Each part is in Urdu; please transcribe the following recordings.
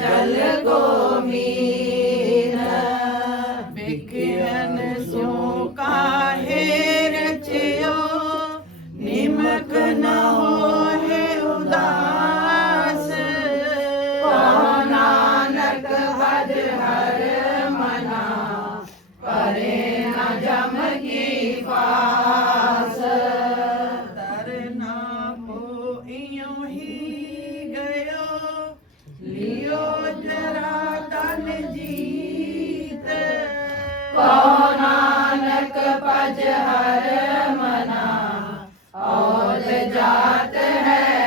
जल गोमी آج ہر منا اور جات ہے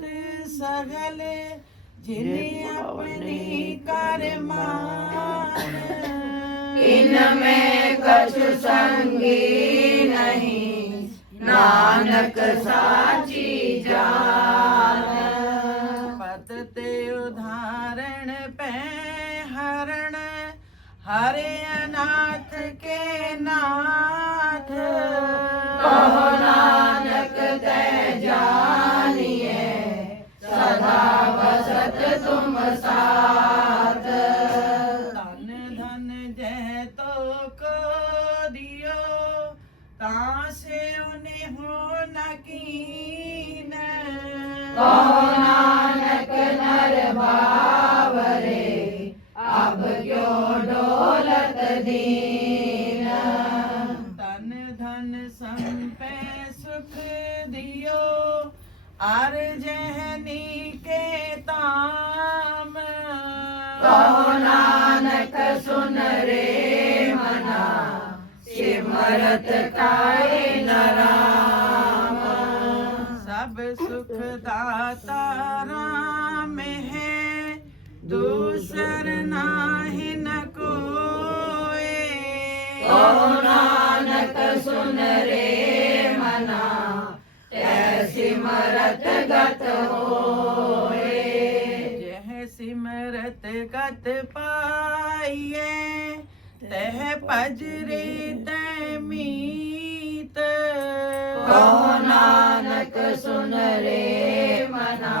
ਤੇ ਸਗਲੇ ਜਿਨੇ ਆਪਣੇ ਕਰਮਾਂ ਇਨ ਮੈਂ ਕਛੁ ਸੰਗੀ ਨਹੀਂ ਨਾਨਕ ਸਾਚੀ ਜਾਣ ਪਤ ਤੇ ਉਧਾਰਣ ਪੈ ਹਰਣ ਹਰੇ ਅਨਾਥ ਕੇ ਨਾਥ ਸਾਥ ਧਨ ਧਨ ਜੈ ਤੋ ਕੋ ਦਿਓ ਤਾਂ ਸੇ ਉਨੇ ਹੋ ਨ ਕੀਨ ਕੋ ਨਾਨਕ ਨਰ مرت نام سب سکھ دات دوسر نہ کو سن رے منا جی سمرت گت جہ سمرت گت پائیے ਤਹਿ ਭਜਰੇ ਤੈ ਮੀਤ ਕੋ ਨਾਨਕ ਸੁਨ ਰੇ ਮਨਾ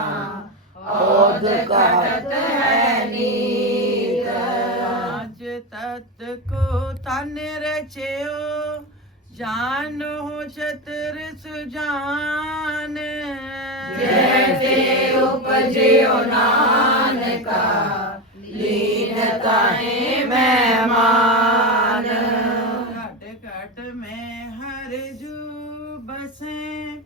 ਔਧ ਕਹਤ ਹੈ ਨੀਤ ਅਜ ਤਤ ਕੋ ਤਨ ਰਚਿਓ ਜਾਨ ਹੋ ਚਤਰ ਸੁਜਾਨ ਜੈ ਤੇ ਉਪਜਿਓ ਨਾਨਕਾ ਤਾਏ ਮਹਿਮਾਨ ਘਟ ਘਟ ਮੈਂ ਹਰ ਜੂ ਬਸੇ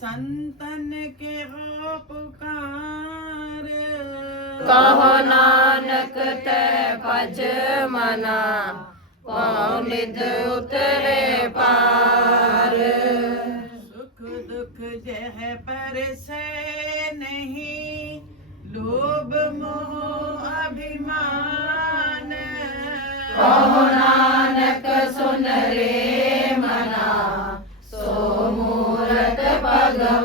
ਸੰਤਨ ਕੇ ਹੋ ਪੁਕਾਰ ਕਹੋ ਨਾਨਕ ਤੈ ਭਜ ਮਨਾ ਕਉ ਨਿਦ ਉਤਰੇ ਪਾਰ ਸੁਖ ਦੁਖ ਜਹ ਪਰਸੇ ਨਹੀਂ ਲੋਭ ਮੋਹ نانک سن رے منا سو مورت بگوان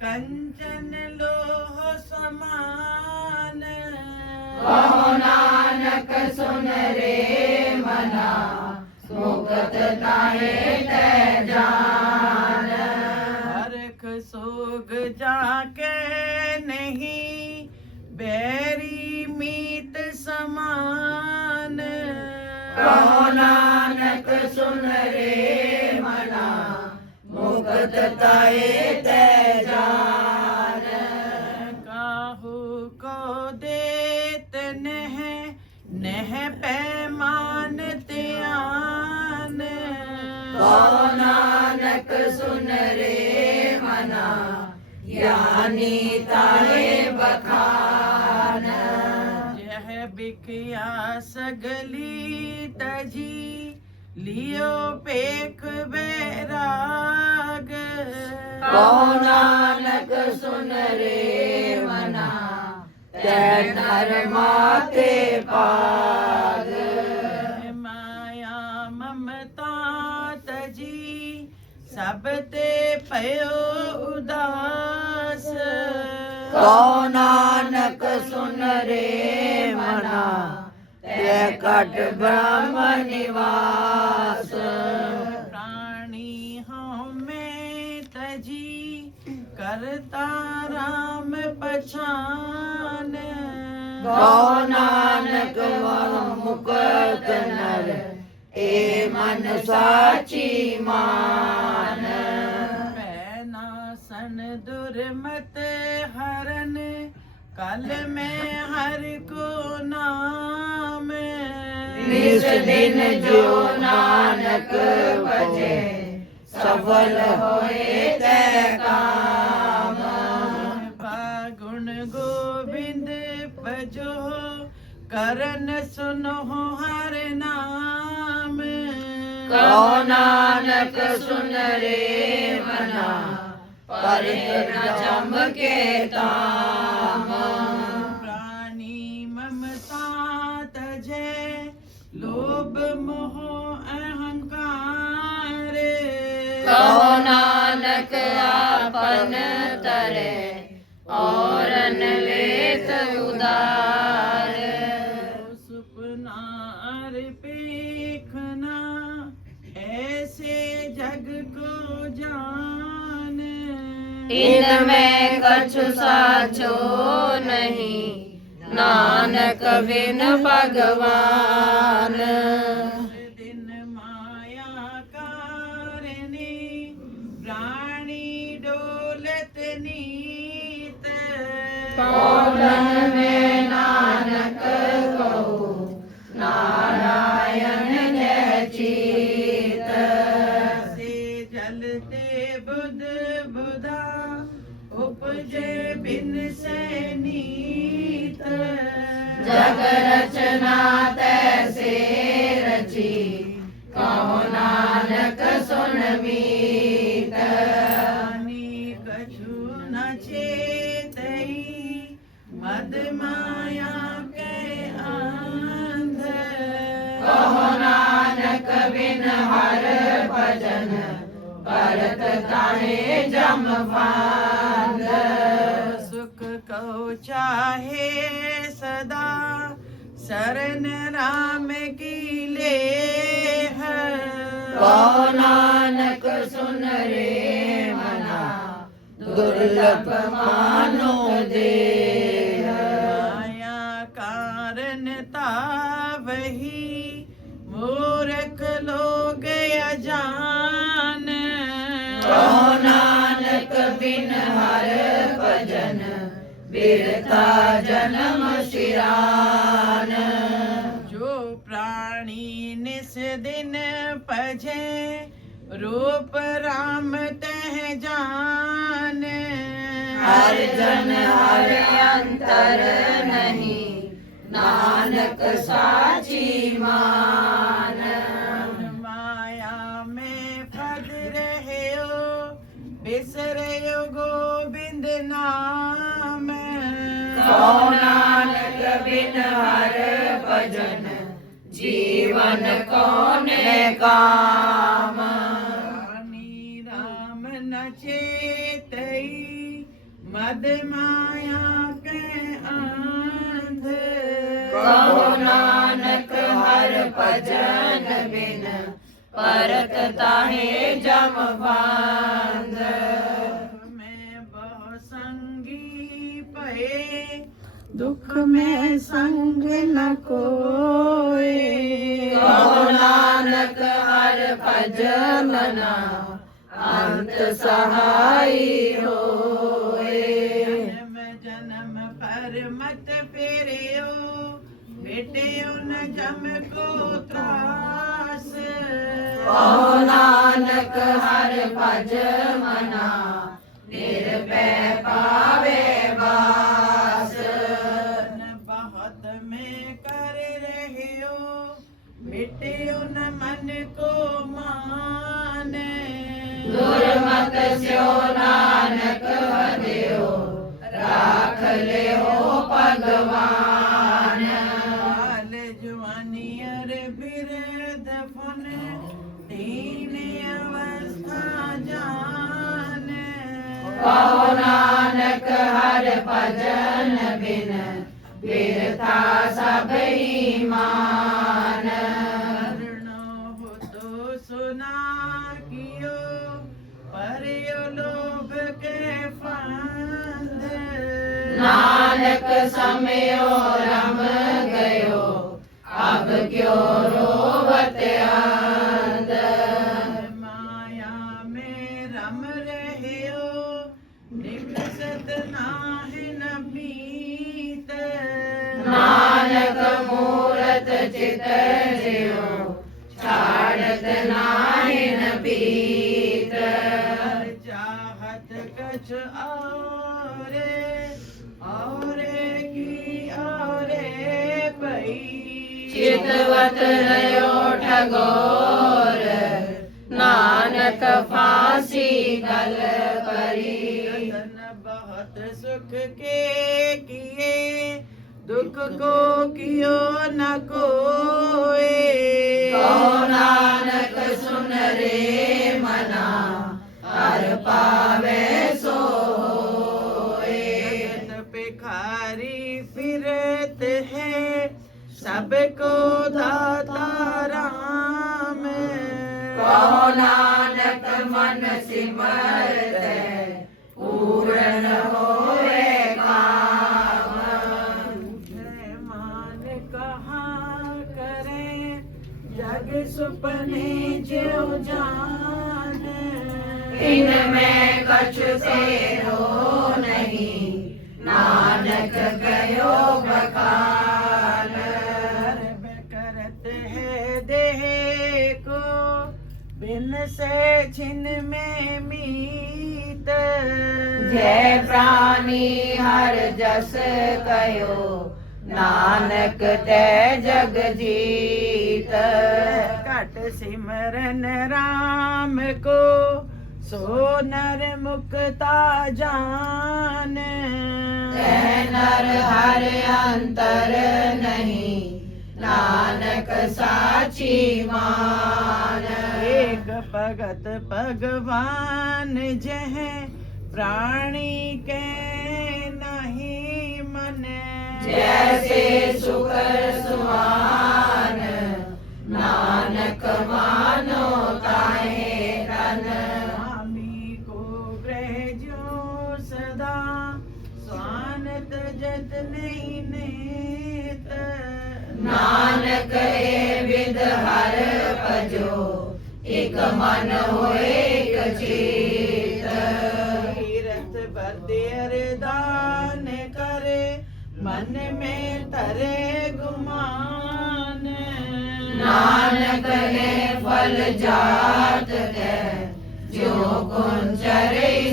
کنچن لوہ سمان او نانک سن رے منا سوگت تاہ جان تیجان کاہو کو بتائے نہیں دیت ن پیمانت نانک سن رے منا یعنی تائے بتان یہ بکیا سگلی تجی لیو پیک بیراگ ਕੋ ਨਾਨਕ ਸੁਨ ਰੇ ਮਨਾ ਤੈ ਨਰ ਤੇ ਪਾਗ ਮਾਇਆ ਮਮਤਾ ਤਜੀ ਸਭ ਤੇ ਭਇਓ ਉਦਾਸ ਕੋ ਨਾਨਕ ਸੁਨ ਰੇ ਮਨਾ ਤੈ ਕਟ ਬ੍ਰਹਮ ਨਿਵਾਸ ਪਛਾਨ ਗਉ ਨਾਨਕ ਮਨ ਮੁਕਤ ਨਰ ਏ ਮਨ ਸਾਚੀ ਮਾਨ ਮੈਂ ਨਾਸਨ ਦੁਰਮਤ ਹਰਨ ਕਲ ਮੈਂ ਹਰ ਕੋ ਨਾਮ ਇਸ ਦਿਨ ਜੋ ਨਾਨਕ ਭਜੇ ਸਫਲ ਹੋਏ ਤੈ ਕਾਮ کرن سنو ہر نام کو نانک سن رے بنا پر چم کے تام پرانی مم سات جے لوب مہو اہم کار رے کو نانکن رے اور لی میں کچھ ساچو نہیں نانک وین بگوان دن مایا گارنی پرانی ڈولتنی تین رچ نچ ن سو نچے تھے مد مایا کے آند تانے جم پان سو چاہے شر رام کی لے ہے نانک سن لے منا درلک مانو دے مایا کارن تابی مورخ لوگ جانک بینارے کا جنم شران جو پرانی نس دن پجھے روپ رام تہ جان ہر جنتر نہیں نانک ساچی ماں نانک بن ہر بجن جیون کونے کا میرام نچیت مد مایا کے نانک ہر پجن بین پڑت تاہ جم با ਦੁਖ ਮੈਂ ਸੰਗ ਨ ਕੋਏ ਕਹੋ ਨਾਨਕ ਹਰ ਭਜਨਨਾ ਅੰਤ ਸਹਾਈ ਹੋਏ ਮੈਂ ਜਨਮ ਪਰਮਤ ਫੇਰਿਓ ਮਿਟਿਓ ਨ ਜਮ ਕੋ ਤਰਾਸ ਕਹੋ ਨਾਨਕ ਹਰ ਭਜਨਨਾ मिटियो न मन को मान दुर्मत स्यो नानक हदियो राख ले हो भगवान बाल जवानी अर बिरद फुन दीन अवस्था जान कहो नानक हर भजन बिन बिरता सब ईमान نلکت مایا میں چاہت کچھ نانک پھانسی گل پری بہت سکھ کے کیے کو سن رے منا ہر پاوے میں سوت ہے سب کو جگ سپنے جو جان ان میں کچھ سے رو نہیں لانک گ جس نانک تگ جیت گٹ سمر نام کو سو نر مکتا جان ہر اتر نہیں نانک ساچی ماں بھگت بگوان جہ پرانی من جیسے نانک مانو تین کو سدا سوان تج نہیں نیتھو منت بیر دان کر من میں ترے گمانے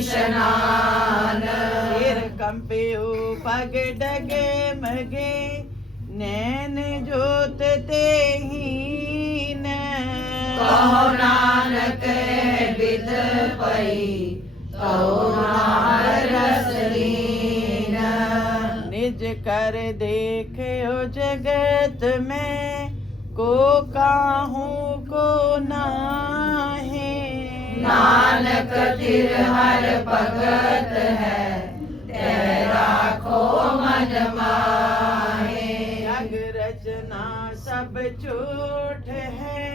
سنان کمپیو پگ ڈگے مگے نین جو نج کر دیکھو جگت میں کو کہ ہوں کو نا ہے نانک دل ہر بگت ہے تیرا کو مجمچنا سب جھوٹ ہے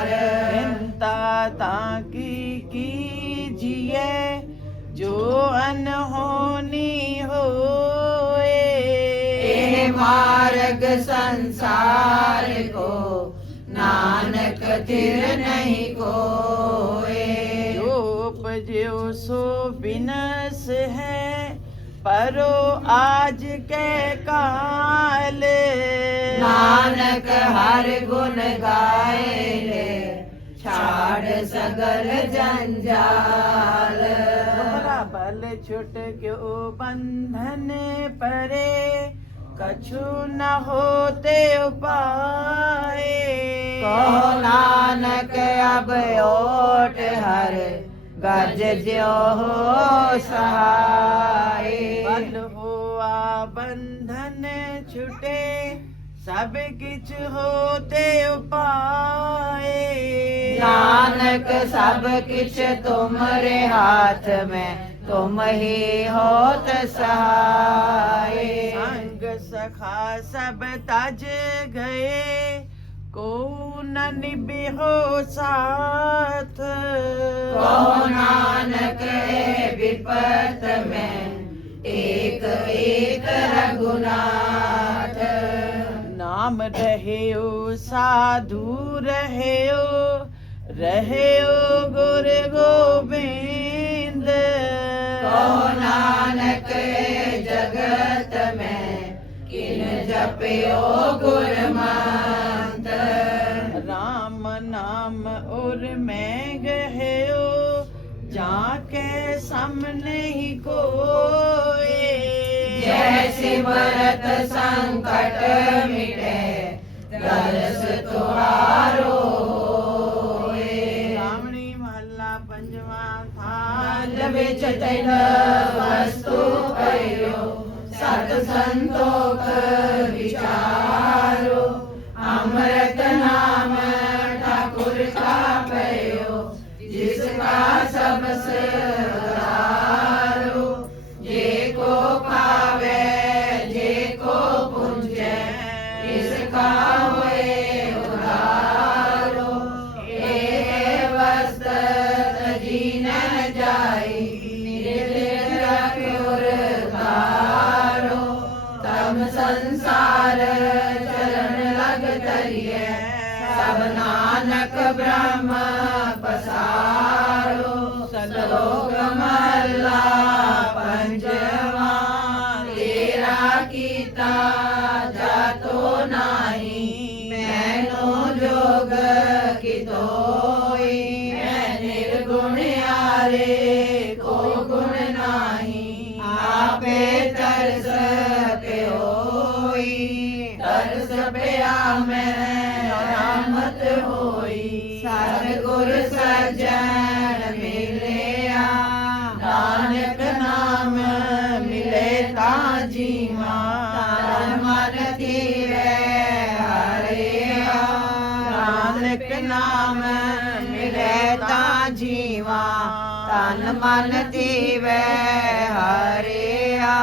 نانک جہ روپ جانک ہر گن گائے چاڑ سگل جنجال ربل چھٹ گیو بندھن پرے کچھ نہ ہوتے کو نانک اب اوٹ ہر جو ہو سہائے بل ہوا بندھن چھٹے سب کچھ ہوتے اپائے نانک سب کچھ تم رے ہاتھ میں تم ہی ہوت سہائے سخا سب تج گئے کون نبی ہو ساتھ کون ہے بپت میں ایک ایک رگنات نام رہے ہو سادھو رہے ہو رہے ہو گرگو گوبند کون جگت میں ਜਪਿਓ ਗੁਰਮੰਤ RAM ਨਾਮ ਉਰ ਮੈਂ ਗਹਿਓ ਜਾ ਕੇ ਸਾਹਮਣੇ ਹੀ ਕੋਏ ਜੈ ਸਿਮਰਤ ਸੰਕਟ ਮਿਟੇ ਦਰਸ ਤੁਹਾਰੋ ਹੋਏ ਮਹੱਲਾ ਪੰਜਵਾਂ ਥਾਲ ਵਿੱਚ ਤੈਨ ਵਸਤੂ ਕਰਿਓ ਸਤ ਸੰਤੋਖ Vichar. برہ پسارو سو گملہ پنچواں تیرا کتا جاتو نہیں تو گن یار گن ناہی آپ ترس پہ آ میں ਗੁਰ ਸਜਣ ਮਿਲਿਆ ਨਾਨਕ ਨਾਮ ਮਿਲੇ ਤਾਂ ਜੀਵਾ ਤਨ ਮਨ ਤੀਰੇ ਹਰਿਆ ਨਾਨਕ ਨਾਮ ਮਿਲੇ ਤਾਂ ਜੀਵਾ ਤਨ ਮਨ ਤੀਵੇ ਹਰਿਆ